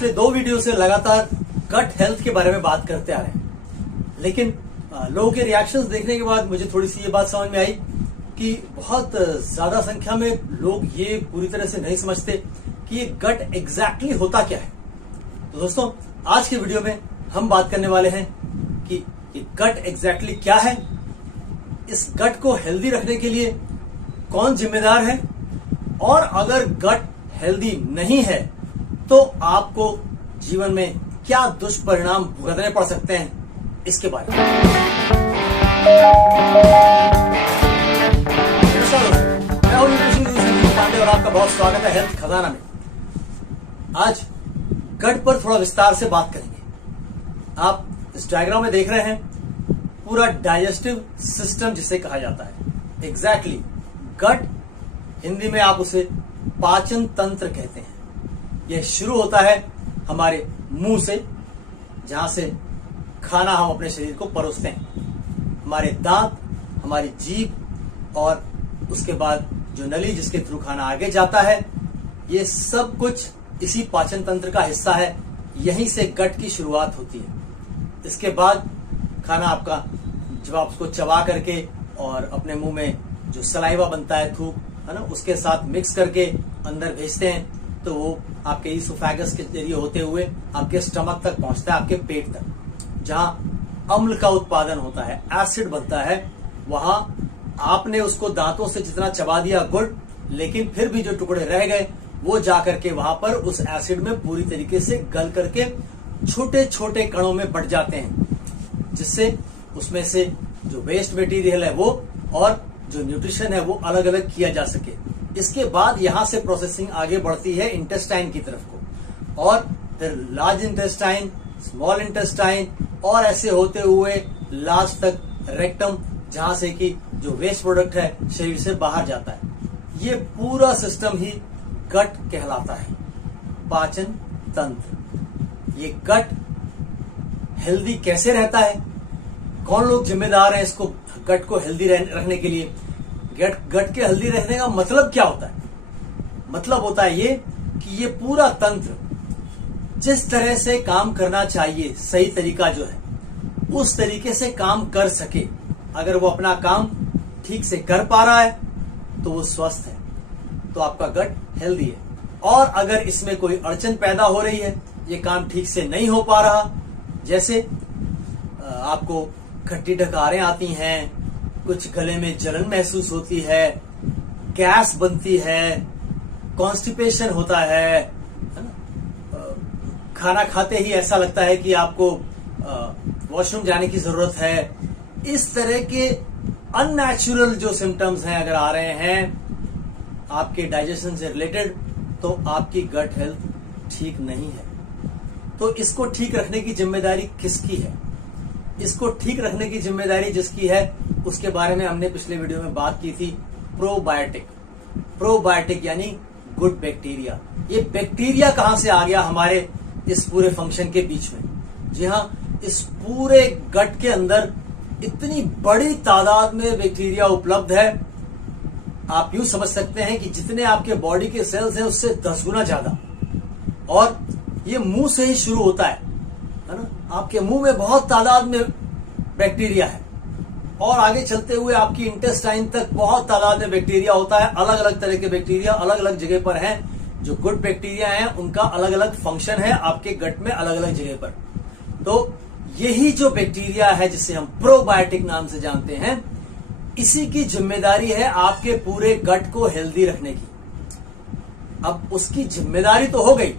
पिछले 2 वीडियो से लगातार गट हेल्थ के बारे में बात करते आ रहे हैं, लेकिन लोगों के रिएक्शंस देखने के बाद मुझे थोड़ी सी ये बात समझ में आई कि बहुत ज्यादा संख्या में लोग ये पूरी तरह से नहीं समझते कि ये गट एग्जैक्टली होता क्या है। तो दोस्तों, आज के वीडियो में हम बात करने वाले हैं कि ये गट एग्जैक्टली क्या है, इस गट को हेल्दी रखने के लिए कौन जिम्मेदार है, और अगर गट हेल्दी नहीं है तो आपको जीवन में क्या दुष्परिणाम भुगतने पड़ सकते हैं, इसके बारे में। मैं हूं न्यूट्रिशन गुरु संजीव पांडे और आपका बहुत स्वागत है हेल्थ खजाना में। आज गट पर थोड़ा विस्तार से बात करेंगे। आप इस डायग्राम में देख रहे हैं पूरा डाइजेस्टिव सिस्टम जिसे कहा जाता है। एग्जैक्टली गट, हिंदी में आप उसे पाचन तंत्र कहते हैं। यह शुरू होता है हमारे मुंह से, जहां से खाना हम अपने शरीर को परोसते हैं। हमारे दांत, हमारी जीभ और उसके बाद जो नली जिसके थ्रू खाना आगे जाता है, ये सब कुछ इसी पाचन तंत्र का हिस्सा है। यहीं से गट की शुरुआत होती है। इसके बाद खाना आपका, जब आप उसको चबा करके और अपने मुंह में जो सलाइवा बनता है, थूक है ना, उसके साथ मिक्स करके अंदर भेजते हैं, तो वो आपके ईसोफेगस के जरिए होते हुए आपके स्टमक तक पहुंचता है, आपके पेट तक, जहां अम्ल का उत्पादन होता है, एसिड बनता है। वहां आपने उसको दांतों से जितना चबा दिया गुड, लेकिन फिर भी जो टुकड़े रह गए वो जाकर के वहां पर उस एसिड में पूरी तरीके से गल करके छोटे छोटे कणों में बट जाते हैं, जिससे उसमें से जो वेस्ट मटेरियल है वो और जो न्यूट्रिशन है वो अलग अलग किया जा सके। इसके बाद यहां से प्रोसेसिंग आगे बढ़ती है इंटेस्टाइन की तरफ को, और फिर लार्ज इंटेस्टाइन, स्मॉल इंटेस्टाइन, और ऐसे होते हुए लास्ट तक रेक्टम, जहां से कि जो वेस्ट प्रोडक्ट है शरीर से बाहर जाता है। ये पूरा सिस्टम ही गट कहलाता है, पाचन तंत्र। ये गट हेल्दी कैसे रहता है, कौन लोग जिम्मेदार हैं इसको गट को हेल्दी रखने के लिए। गट के हेल्दी रहने का मतलब क्या होता है? मतलब होता है ये कि ये पूरा तंत्र जिस तरह से काम करना चाहिए, सही तरीका जो है, उस तरीके से काम कर सके। अगर वो अपना काम ठीक से कर पा रहा है तो वो स्वस्थ है, तो आपका गट हेल्दी है। और अगर इसमें कोई अड़चन पैदा हो रही है, ये काम ठीक से नहीं हो पा रहा, जैसे आपको खट्टी डकारें आती हैं, कुछ गले में जलन महसूस होती है, गैस बनती है, कॉन्स्टिपेशन होता है ना, खाना खाते ही ऐसा लगता है कि आपको वॉशरूम जाने की जरूरत है, इस तरह के अननेचुरल जो सिम्टम्स हैं अगर आ रहे हैं आपके डाइजेशन से रिलेटेड, तो आपकी गट हेल्थ ठीक नहीं है। तो इसको ठीक रखने की जिम्मेदारी किसकी है? इसको ठीक रखने की जिम्मेदारी जिसकी है उसके बारे में हमने पिछले वीडियो में बात की थी, प्रोबायोटिक। प्रोबायोटिक यानी गुड बैक्टीरिया। ये बैक्टीरिया कहां से आ गया हमारे इस पूरे फंक्शन के बीच में? जी हां, इस पूरे गट के अंदर इतनी बड़ी तादाद में बैक्टीरिया उपलब्ध है, आप यूं समझ सकते हैं कि जितने आपके बॉडी के सेल्स हैं उससे 10 गुना ज्यादा। और ये मुंह से ही शुरू होता है ना, आपके मुंह में बहुत तादाद में बैक्टीरिया है, और आगे चलते हुए आपकी इंटेस्टाइन तक बहुत तादाद में बैक्टीरिया होता है। अलग अलग तरह के बैक्टीरिया अलग अलग जगह पर हैं। जो गुड बैक्टीरिया हैं उनका अलग अलग फंक्शन है आपके गट में अलग अलग जगह पर। तो यही जो बैक्टीरिया है जिसे हम प्रोबायोटिक नाम से जानते हैं, इसी की जिम्मेदारी है आपके पूरे गट को हेल्दी रखने की। अब उसकी जिम्मेदारी तो हो गई,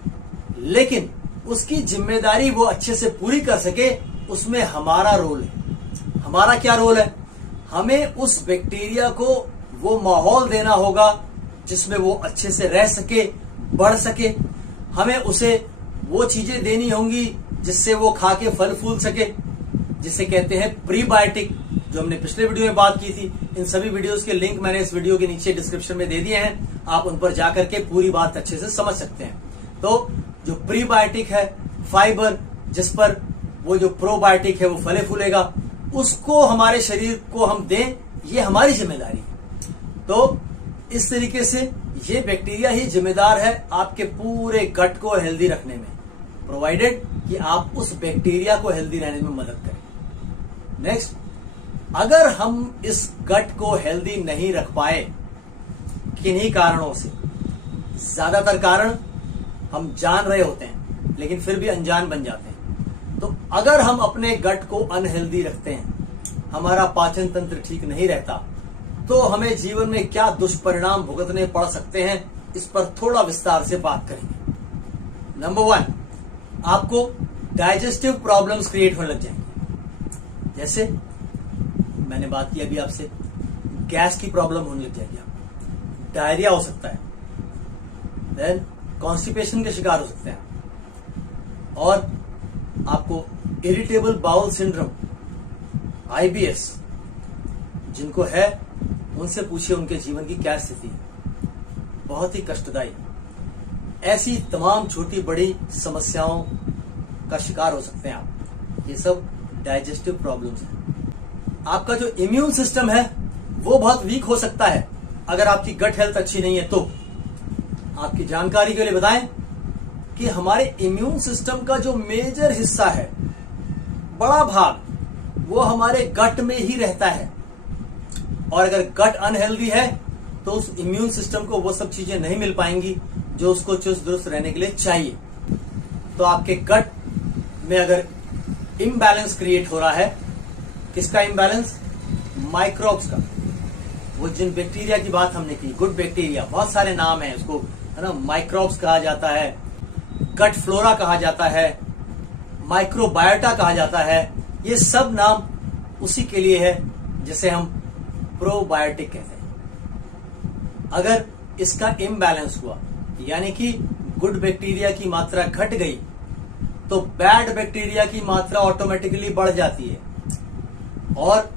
लेकिन उसकी जिम्मेदारी वो अच्छे से पूरी कर सके, उसमें हमारा रोल है। हमारा क्या रोल है? हमें उस बैक्टीरिया को वो माहौल देना होगा जिसमें वो अच्छे से रह सके, बढ़ सके। हमें उसे वो चीजें देनी होंगी जिससे वो खा के फल फूल सके, जिसे कहते हैं प्रीबायोटिक, जो हमने पिछले वीडियो में बात की थी। इन सभी वीडियोस के लिंक मैंने इस वीडियो के नीचे डिस्क्रिप्शन में दे दिए हैं, आप उन पर जाकर के पूरी बात अच्छे से समझ सकते हैं। तो जो प्रीबायोटिक है, फाइबर, जिस पर वो जो प्रोबायोटिक है वो फले फूलेगा, उसको हमारे शरीर को हम दें, ये हमारी जिम्मेदारी है। तो इस तरीके से ये बैक्टीरिया ही जिम्मेदार है आपके पूरे गट को हेल्दी रखने में। प्रोवाइडेड कि आप उस बैक्टीरिया को हेल्दी रहने में मदद करें। नेक्स्ट, अगर हम इस गट को हेल्दी नहीं रख पाए किन्हीं कारणों से, ज्यादातर कारण हम जान रहे होते हैं लेकिन फिर भी अनजान बन जाते हैं, तो अगर हम अपने गट को अनहेल्दी रखते हैं, हमारा पाचन तंत्र ठीक नहीं रहता, तो हमें जीवन में क्या दुष्परिणाम भुगतने पड़ सकते हैं, इस पर थोड़ा विस्तार से बात करेंगे। नंबर 1, आपको डाइजेस्टिव प्रॉब्लम्स क्रिएट होने लग जाएंगे। जैसे मैंने बात की अभी आपसे, गैस की प्रॉब्लम होने लग जाएगी, आपको डायरिया हो सकता है, देन कॉन्स्टिपेशन के शिकार हो सकते हैं, और आपको इरिटेबल बाउल सिंड्रोम, IBS जिनको है उनसे पूछिए उनके जीवन की क्या स्थिति है, बहुत ही कष्टदायी। ऐसी तमाम छोटी बड़ी समस्याओं का शिकार हो सकते हैं आप। ये सब डाइजेस्टिव प्रॉब्लम्स हैं। आपका जो इम्यून सिस्टम है वो बहुत वीक हो सकता है अगर आपकी गट हेल्थ अच्छी नहीं है तो। आपकी जानकारी के लिए बताएं कि हमारे इम्यून सिस्टम का जो मेजर हिस्सा है, बड़ा भाग, वो हमारे गट में ही रहता है, और अगर गट अनहेल्दी है तो उस इम्यून सिस्टम को वो सब चीजें नहीं मिल पाएंगी जो उसको चुस्त दुरुस्त रहने के लिए चाहिए। तो आपके गट में अगर इम्बैलेंस क्रिएट हो रहा है, किसका इम्बैलेंस? माइक्रोब्स का। वो जिन बैक्टीरिया की बात हमने की, गुड बैक्टीरिया, बहुत सारे नाम है उसको, है ना, माइक्रोब्स कहा जाता है, गट फ्लोरा कहा जाता है, माइक्रोबायोटा कहा जाता है। ये सब नाम उसी के लिए है जिसे हम प्रोबायोटिक कहते हैं। अगर इसका इम्बैलेंस हुआ, यानी कि गुड बैक्टीरिया की मात्रा घट गई, तो बैड बैक्टीरिया की मात्रा ऑटोमेटिकली बढ़ जाती है, और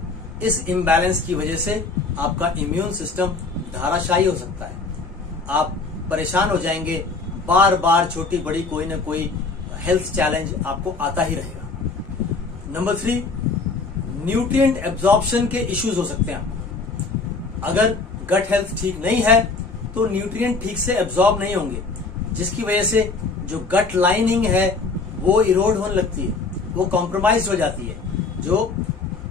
इस इम्बैलेंस की वजह से आपका इम्यून सिस्टम धाराशायी हो सकता है। आप परेशान हो जाएंगे, बार बार छोटी बड़ी कोई ना कोई हेल्थ चैलेंज आपको आता ही रहेगा। नंबर 3, न्यूट्रिएंट एब्जॉर्प्शन के इश्यूज हो सकते हैं आपको। अगर गट हेल्थ ठीक नहीं है तो न्यूट्रिएंट ठीक से एब्जॉर्ब नहीं होंगे, जिसकी वजह से जो गट लाइनिंग है वो इरोड होने लगती है, वो कॉम्प्रोमाइज हो जाती है। जो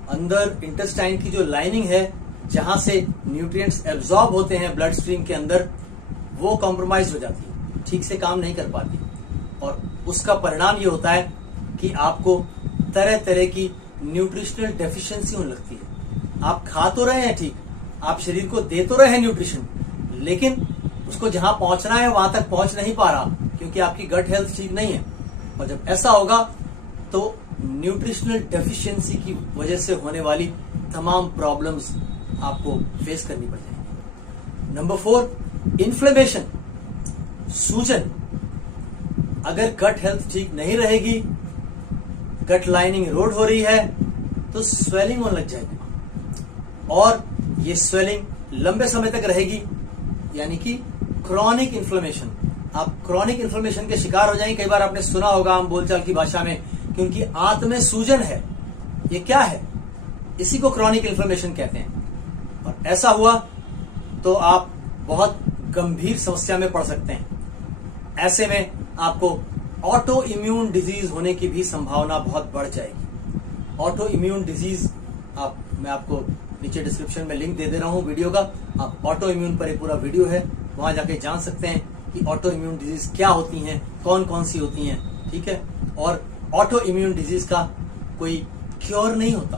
अंदर इंटेस्टाइन की जो लाइनिंग है, जहां से न्यूट्रिएंट्स एब्जॉर्ब होते हैं ब्लड स्ट्रीम के अंदर, वो कॉम्प्रोमाइज हो जाती है, ठीक से काम नहीं कर पाती, और उसका परिणाम ये होता है कि आपको तरह तरह की न्यूट्रिशनल डेफिशिएंसी होने लगती है। आप खा तो रहे हैं ठीक, आप शरीर को दे तो रहे हैं न्यूट्रिशन, लेकिन उसको जहां पहुंचना है वहां तक पहुंच नहीं पा रहा, क्योंकि आपकी गट हेल्थ ठीक नहीं है। और जब ऐसा होगा तो न्यूट्रिशनल डेफिशिएंसी की वजह से होने वाली तमाम प्रॉब्लम्स आपको फेस करनी पड़ जाएंगी। नंबर 4, इन्फ्लेमेशन, सूजन। अगर गट हेल्थ ठीक नहीं रहेगी, गट लाइनिंग इरोड हो रही है, तो स्वेलिंग होने लग जाएगी, और ये स्वेलिंग लंबे समय तक रहेगी, यानी कि क्रॉनिक इन्फ्लेमेशन। आप क्रॉनिक इन्फ्लेमेशन के शिकार हो जाएंगे। कई बार आपने सुना होगा हम बोलचाल की भाषा में कि उनकी आंत में सूजन है। ये क्या है? इसी को क्रॉनिक इन्फ्लेमेशन कहते हैं, और ऐसा हुआ तो आप बहुत गंभीर समस्या में पड़ सकते हैं। ऐसे में आपको ऑटो इम्यून डिजीज होने की भी संभावना बहुत बढ़ जाएगी। ऑटो इम्यून डिजीज, मैं आपको नीचे डिस्क्रिप्शन में लिंक दे रहा हूं वीडियो का, आप ऑटो इम्यून पर एक पूरा वीडियो है, वहां जाके जान सकते हैं कि ऑटो इम्यून डिजीज क्या होती हैं, कौन कौन सी होती हैं, ठीक है। और ऑटो इम्यून डिजीज का कोई क्योर नहीं होता।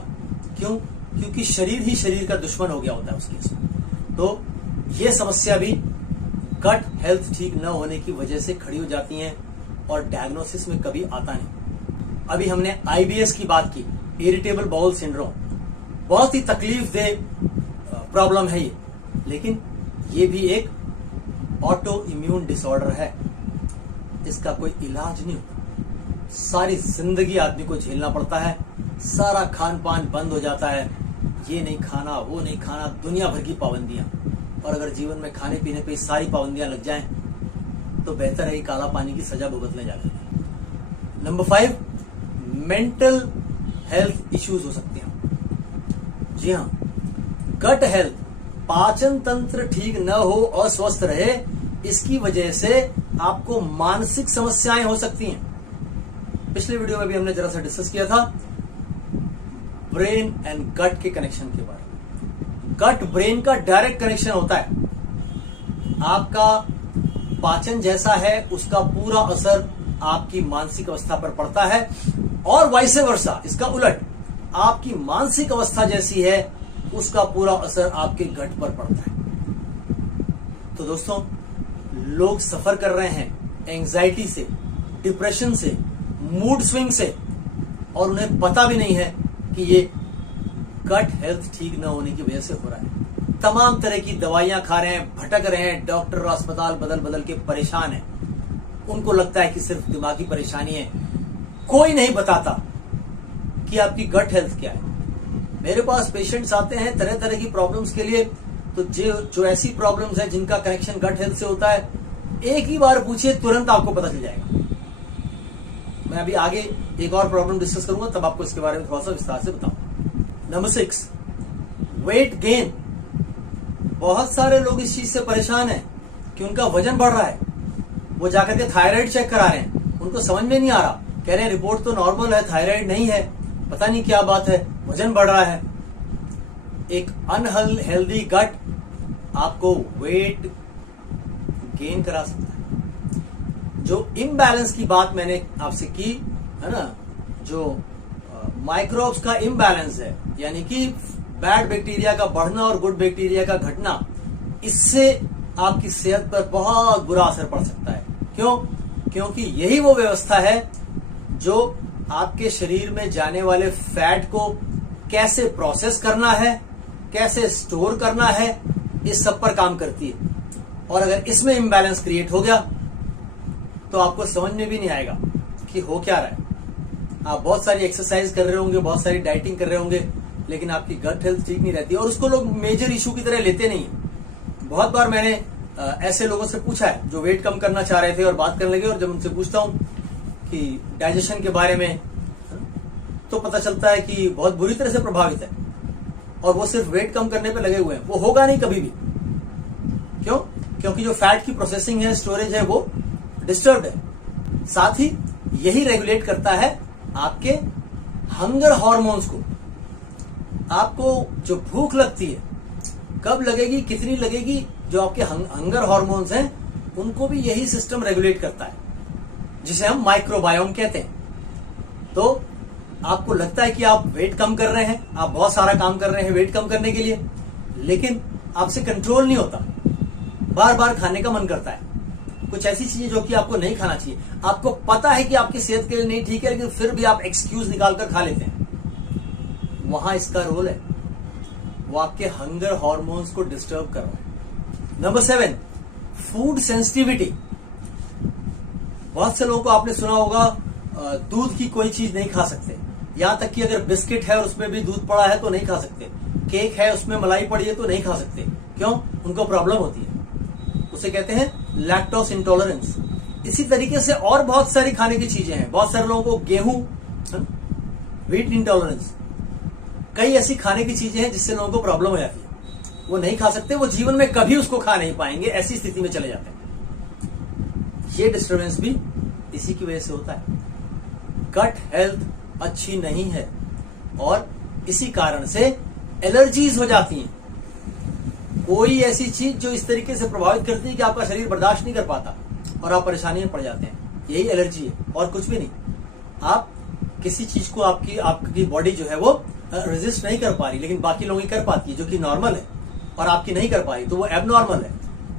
क्यों? क्योंकि शरीर ही शरीर का दुश्मन हो गया होता है उस केस में। तो ये समस्या भी गट हेल्थ ठीक न होने की वजह से खड़ी हो जाती हैं, और डायग्नोसिस में कभी आता नहीं। अभी हमने IBS की बात की, इरिटेबल बाउल सिंड्रोम, बहुत ही तकलीफदेह प्रॉब्लम है ये, लेकिन ये भी एक ऑटो इम्यून डिसऑर्डर है। इसका कोई इलाज नहीं होता, सारी जिंदगी आदमी को झेलना पड़ता है, सारा खान पान बंद हो जाता है, ये नहीं खाना वो नहीं खाना, दुनिया भर की पाबंदियां। और अगर जीवन में खाने पीने पे सारी पाबंदियां लग जाएं तो बेहतर है कि काला पानी की सजा भुगत ले जाकर। नंबर 5, मेंटल हेल्थ इश्यूज हो सकते हैं। जी हाँ, गट हेल्थ, पाचन तंत्र ठीक न हो, अस्वस्थ रहे, इसकी वजह से आपको मानसिक समस्याएं हो सकती हैं। पिछले वीडियो में भी हमने जरा सा डिस्कस किया था ब्रेन एंड गट के कनेक्शन के बारे में। गट ब्रेन का डायरेक्ट कनेक्शन होता है। आपका पाचन जैसा है उसका पूरा असर आपकी मानसिक अवस्था पर पड़ता है, और वाइस वर्सा, इसका उलट, आपकी मानसिक अवस्था जैसी है उसका पूरा असर आपके गट पर पड़ता है। तो दोस्तों, लोग सफर कर रहे हैं एंजाइटी से, डिप्रेशन से, मूड स्विंग से, और उन्हें पता भी नहीं है कि ये गट हेल्थ ठीक न होने की वजह से हो रहा है। तमाम तरह की दवाइयां खा रहे हैं, भटक रहे हैं, डॉक्टर और अस्पताल बदल बदल के परेशान हैं। उनको लगता है कि सिर्फ दिमागी परेशानी है, कोई नहीं बताता कि आपकी गट हेल्थ क्या है। मेरे पास पेशेंट्स आते हैं तरह तरह की प्रॉब्लम्स के लिए, तो जो ऐसी प्रॉब्लम्स हैं जिनका कनेक्शन गट हेल्थ से होता है, एक ही बार पूछिए, तुरंत आपको पता चल जाएगा। मैं अभी आगे एक और प्रॉब्लम डिस्कस करूंगा, तब आपको इसके बारे में थोड़ा सा विस्तार से बताऊंगा। Number 6, weight gain. बहुत सारे लोग इस चीज से परेशान हैं कि उनका वजन बढ़ रहा है। वो जाकर के थायराइड चेक करा रहे हैं, उनको समझ में नहीं आ रहा, कह रहे हैं रिपोर्ट तो नॉर्मल है, थायराइड नहीं है, पता नहीं क्या बात है, वजन बढ़ रहा है। एक अनहेल्दी गट आपको वेट गेन करा सकता है। जो इम्बैलेंस की बात मैंने आपसे की है ना, जो माइक्रोब्स का इम्बैलेंस है, यानी कि बैड बैक्टीरिया का बढ़ना और गुड बैक्टीरिया का घटना, इससे आपकी सेहत पर बहुत बुरा असर पड़ सकता है। क्यों? क्योंकि यही वो व्यवस्था है जो आपके शरीर में जाने वाले फैट को कैसे प्रोसेस करना है, कैसे स्टोर करना है, इस सब पर काम करती है। और अगर इसमें इम्बैलेंस क्रिएट हो गया तो आपको समझ में भी नहीं आएगा कि हो क्या रहा है। आप बहुत सारी एक्सरसाइज कर रहे होंगे, बहुत सारी डाइटिंग कर रहे होंगे, लेकिन आपकी गट हेल्थ ठीक नहीं रहती, और उसको लोग मेजर इशू की तरह लेते नहीं है। बहुत बार मैंने ऐसे लोगों से पूछा है जो वेट कम करना चाह रहे थे और बात करने लगे, और जब उनसे पूछता हूं कि डाइजेशन के बारे में, तो पता चलता है कि बहुत बुरी तरह से प्रभावित है, और वो सिर्फ वेट कम करने पे लगे हुए हैं। वो होगा नहीं कभी भी। क्यों? क्योंकि जो फैट की प्रोसेसिंग है, स्टोरेज है, वो डिस्टर्ब्ड है। साथ ही यही रेगुलेट करता है आपके हंगर हार्मोन्स को। आपको जो भूख लगती है, कब लगेगी, कितनी लगेगी, जो आपके हंगर हार्मोन्स हैं, उनको भी यही सिस्टम रेगुलेट करता है, जिसे हम माइक्रोबायोम कहते हैं। तो आपको लगता है कि आप वेट कम कर रहे हैं, आप बहुत सारा काम कर रहे हैं वेट कम करने के लिए, लेकिन आपसे कंट्रोल नहीं होता, बार बार खाने का मन करता है। कुछ ऐसी चीजें जो कि आपको नहीं खाना चाहिए, आपको पता है कि आपकी सेहत के लिए नहीं ठीक है, लेकिन फिर भी आप एक्सक्यूज निकालकर खा लेते हैं। वहां इसका रोल है, वो आपके हंगर हार्मोन्स को डिस्टर्ब कर रहा है। Number 7, food sensitivity. बहुत से लोगों को आपने सुना होगा दूध की कोई चीज नहीं खा सकते, यहां तक कि अगर बिस्किट है और उसमें भी दूध पड़ा है तो नहीं खा सकते, केक है उसमें मलाई पड़ी है तो नहीं खा सकते। क्यों? उनको प्रॉब्लम होती है, उसे कहते हैं लैक्टोस इंटॉलरेंस। इसी तरीके से और बहुत सारी खाने की चीजें हैं। बहुत सारे लोगों को गेहूं, व्हीट इंटॉलरेंस, कई ऐसी खाने की चीजें हैं जिससे लोगों को प्रॉब्लम हो जाती है, वो नहीं खा सकते, वो जीवन में कभी उसको खा नहीं पाएंगे, ऐसी स्थिति में चले जाते हैं। ये डिस्टर्बेंस भी इसी की वजह से होता है। गट हेल्थ अच्छी नहीं है और इसी कारण से एलर्जीज हो जाती हैं। कोई ऐसी चीज जो इस तरीके से प्रभावित करती है कि आपका शरीर बर्दाश्त नहीं कर पाता और आप परेशानी में पड़ जाते हैं, यही एलर्जी है और कुछ भी नहीं। आप किसी चीज को आपकी बॉडी जो है वो रेजिस्ट नहीं कर पा रही, लेकिन बाकी लोगों की कर पाती है, जो कि नॉर्मल है, और आपकी नहीं कर पा रही, तो वो एबनॉर्मल है,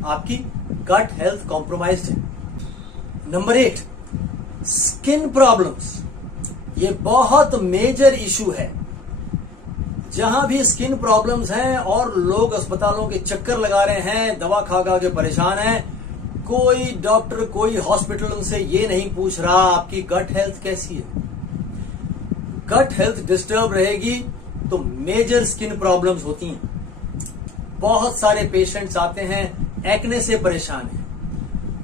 आपकी गट हेल्थ कॉम्प्रोमाइज्ड है। Number 8, skin problems. ये बहुत मेजर इशू है। जहां भी स्किन प्रॉब्लम्स हैं और लोग अस्पतालों के चक्कर लगा रहे हैं, दवा खा खा के परेशान हैं, कोई डॉक्टर, कोई हॉस्पिटल उनसे ये नहीं पूछ रहा आपकी गट हेल्थ कैसी है। गट हेल्थ डिस्टर्ब रहेगी तो मेजर स्किन प्रॉब्लम्स होती हैं। बहुत सारे पेशेंट्स आते हैं एक्ने से परेशान हैं,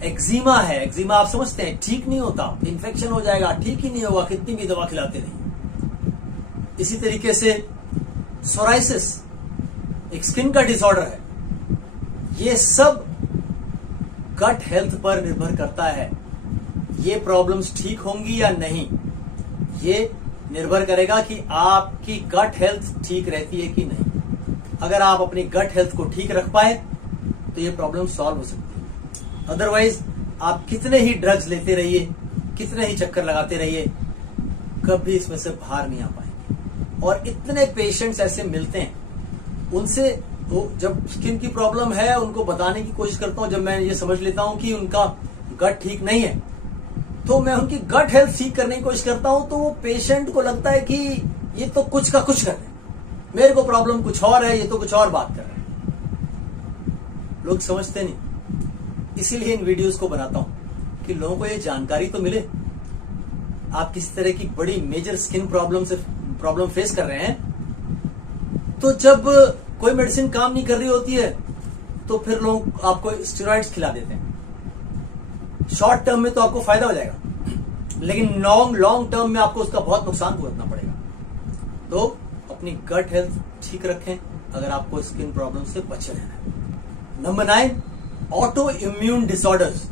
एक्जिमा है, एक्जिमा आप समझते हैं ठीक नहीं होता, इन्फेक्शन हो जाएगा, ठीक ही नहीं होगा, कितनी भी दवा खिलाते नहीं। इसी तरीके से सोराइसिस एक स्किन का डिसऑर्डर है। ये सब गट हेल्थ पर निर्भर करता है, ये प्रॉब्लम्स ठीक होंगी या नहीं। ये निर्भर करेगा कि आपकी गट हेल्थ ठीक रहती है कि नहीं। अगर आप अपनी गट हेल्थ को ठीक रख पाए तो ये प्रॉब्लम सॉल्व हो सकती है। अदरवाइज आप कितने ही ड्रग्स लेते रहिए, कितने ही चक्कर लगाते रहिए, कभी इसमें से बाहर नहीं आ पाएंगे। और इतने पेशेंट्स ऐसे मिलते हैं, उनसे वो जब स्किन की प्रॉब्लम है उनको बताने की कोशिश करता हूं। जब मैं ये समझ लेता हूं कि उनका गट ठीक नहीं है तो मैं उनकी गट हेल्थ ठीक करने की कोशिश करता हूं। तो वो पेशेंट को लगता है कि ये तो कुछ का कुछ कर रहे हैं, मेरे को प्रॉब्लम कुछ और है, ये तो कुछ और बात कर रहे हैं। लोग समझते नहीं, इसीलिए इन वीडियोस को बनाता हूं कि लोगों को ये जानकारी तो मिले। आप किसी तरह की बड़ी मेजर स्किन प्रॉब्लम फेस कर रहे हैं तो जब कोई मेडिसिन काम नहीं कर रही होती है तो फिर लोग आपको स्टेरॉइड्स खिला देते हैं। शॉर्ट टर्म में तो आपको फायदा हो जाएगा, लेकिन लॉन्ग टर्म में आपको उसका बहुत नुकसान भुगतना पड़ेगा। तो अपनी गट हेल्थ ठीक रखें अगर आपको स्किन प्रॉब्लम से बचे रहना है। Number 9, auto immune disorders.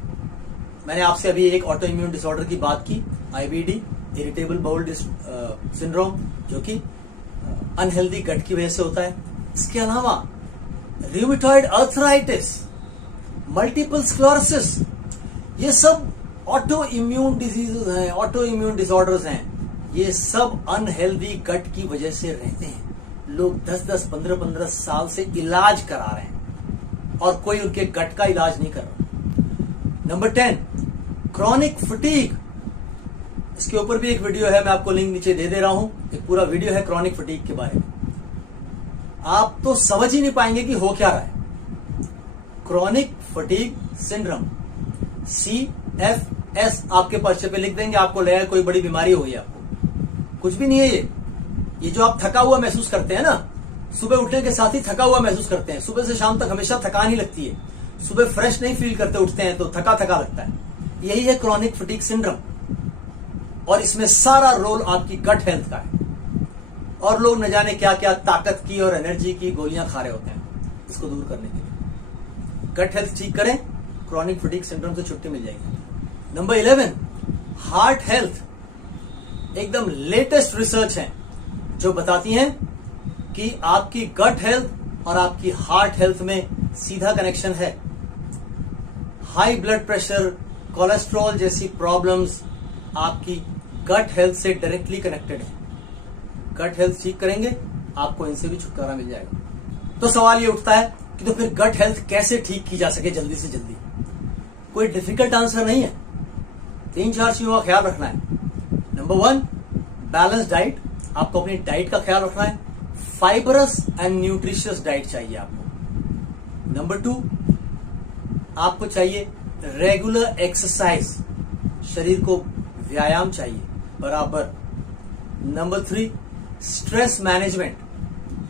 मैंने आपसे अभी एक ऑटो इम्यून डिसऑर्डर की बात की, IBD, इरिटेबल बाउल सिंड्रोम, जो कि अनहेल्दी गट की वजह से होता है। इसके अलावा रूमेटॉइड आर्थराइटिस, मल्टीपल स्क्लेरोसिस, ये सब ऑटो इम्यून डिजीजेस हैं, ऑटो इम्यून डिसऑर्डर्स हैं। ये सब अनहेल्दी गट की वजह से रहते हैं। लोग 10-10, 15-15 साल से इलाज करा रहे हैं और कोई उनके गट का इलाज नहीं कर रहा। Number 10, chronic fatigue. इसके ऊपर भी एक वीडियो है, मैं आपको लिंक नीचे दे रहा हूं। एक पूरा वीडियो है क्रॉनिक फटीग के बारे में। आप तो समझ ही नहीं पाएंगे कि हो क्या रहा है। क्रॉनिक फटीग सिंड्रोम, CFS आपके पर्चे पे लिख देंगे, आपको लगेगा कोई बड़ी बीमारी हो गई। आपको कुछ भी नहीं है। ये जो आप थका हुआ महसूस करते हैं ना, सुबह उठने के साथ ही थका हुआ महसूस करते हैं। सुबह से शाम तक हमेशा थकान ही लगती है। सुबह फ्रेश नहीं फील करते, उठते हैं तो थका थका लगता है। यही है क्रॉनिक फटीग सिंड्रोम। और इसमें सारा रोल आपकी गट हेल्थ का है। और लोग न जाने क्या क्या ताकत की और एनर्जी की गोलियां खा रहे होते हैं इसको दूर करने के लिए। गट हेल्थ ठीक करें, क्रॉनिक फटीग सिंड्रोम से छुट्टी मिल जाएगी। Number 11, heart health. एकदम लेटेस्ट रिसर्च है जो बताती है कि आपकी गट हेल्थ और आपकी हार्ट हेल्थ में सीधा कनेक्शन है। हाई ब्लड प्रेशर, कोलेस्ट्रॉल जैसी प्रॉब्लम्स आपकी गट हेल्थ से डायरेक्टली कनेक्टेड है। गट हेल्थ ठीक करेंगे, आपको इनसे भी छुटकारा मिल जाएगा। तो सवाल ये उठता है कि तो फिर गट हेल्थ कैसे ठीक की जा सके जल्दी से जल्दी। कोई डिफिकल्ट आंसर नहीं है। 3-4 चीजों का ख्याल रखना है। Number 1, balance diet. आपको अपनी डाइट का ख्याल रखना है। फाइबरस एंड न्यूट्रिशियस डाइट चाहिए आपको। नंबर 2, आपको चाहिए रेगुलर एक्सरसाइज, शरीर को व्यायाम चाहिए बराबर। Number 3, stress management.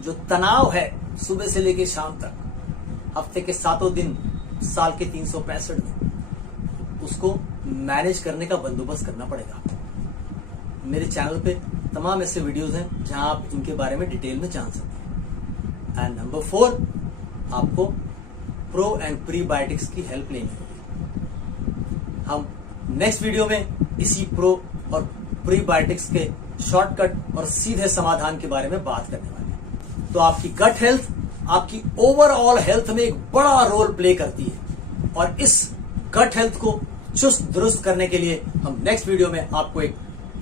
जो तनाव है सुबह से लेकर शाम तक, हफ्ते के 7 दिन, साल के 365 दिन, उसको मैनेज करने का बंदोबस्त करना पड़ेगा आपको। मेरे चैनल पे तमाम ऐसे वीडियोस हैं जहां आप इनके बारे में डिटेल में जान सकते हैं। एंड नंबर 4, आपको प्रो एंड प्रीबायोटिक्स की हेल्प लेनी होगी। हम नेक्स्ट वीडियो में इसी प्रो और प्रीबायोटिक्स के शॉर्टकट और सीधे समाधान के बारे में बात करने वाले हैं। तो आपकी गट हेल्थ आपकी ओवरऑल हेल्थ में एक बड़ा रोल प्ले करती है और इस गट हेल्थ को चुस्त दुरुस्त करने के लिए हम नेक्स्ट वीडियो में आपको एक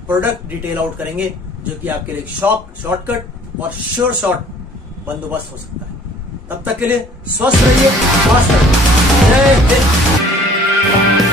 प्रोडक्ट डिटेल आउट करेंगे जो कि आपके लिए शॉर्टकट और श्योर शॉट बंदोबस्त हो सकता है। तब तक के लिए स्वस्थ रहिए, मस्त रहिए। जय हिंद।